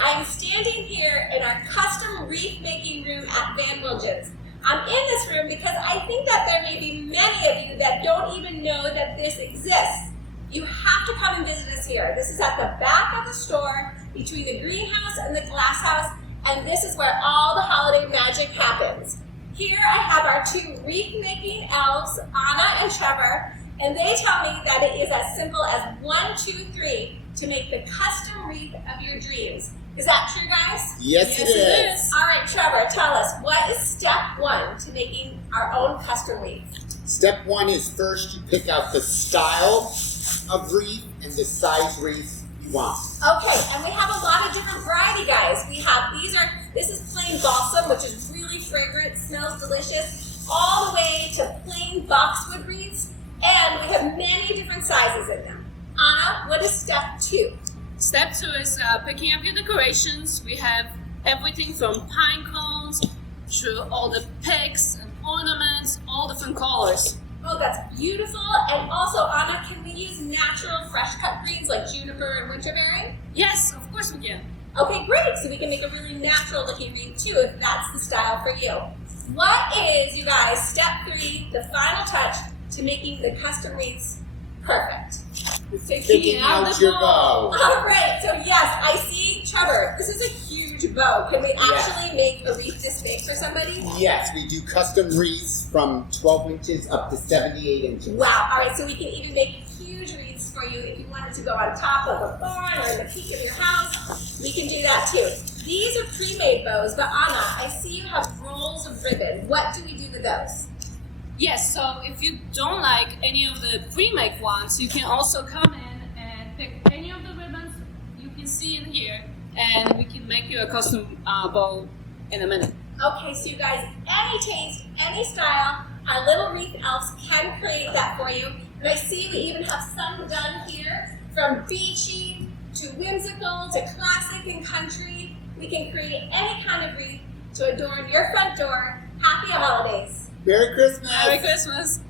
I'm standing here in our custom wreath making room at Van Wilgen's. I'm in this room because I think that there may be many of you that don't even know that this exists. You have to come and visit us here. This is at the back of the store between the greenhouse and the glass house, and this is where all the holiday magic happens. Here I have our two wreath making elves, Anna and Trevor, and they tell me that it is as simple as 1, 2, 3 to make the custom wreath of your dreams. Is that true, guys? Yes, it is. All right, Trevor, tell us, what is step 1 to making our own custom wreath? Step 1 is first you pick out the style of wreath and the size wreath you want. Okay, and we have a lot of different variety, guys. We have, this is plain balsam, which is really fragrant, smells delicious, all the way to plain boxwood wreaths, and we have many different sizes in them. Anna, what is step 2? Step 2 is picking up your decorations. We have everything from pine cones to all the picks and ornaments, all different colors. Oh, that's beautiful. And also, Anna, can we use natural fresh cut greens like juniper and winterberry? Yes, of course we can. Okay, great. So we can make a really natural looking wreath too if that's the style for you. What is, you guys, step 3, the final touch to making the custom wreaths perfect? Picking out your bow. All right, so yes, I see, Trevor, this is a huge bow. Can we actually make a wreath this big for somebody? Yes, we do custom wreaths from 12 inches up to 78 inches. Wow, all right, so we can even make huge wreaths for you if you wanted to go on top of a barn or in the peak of your house. We can do that too. These are pre-made bows, but Anna, I see you have rolls of ribbon. What do we do with those? Yes, so if you don't like any of the pre-made ones, you can also come in and pick any of the ribbons you can see in here, and we can make you a custom bow in a minute. Okay, so you guys, any taste, any style, our little wreath elves can create that for you. And I see we even have some done here, from beachy to whimsical to classic and country. We can create any kind of wreath to adorn your front door. Happy holidays! Merry Christmas! Merry Christmas!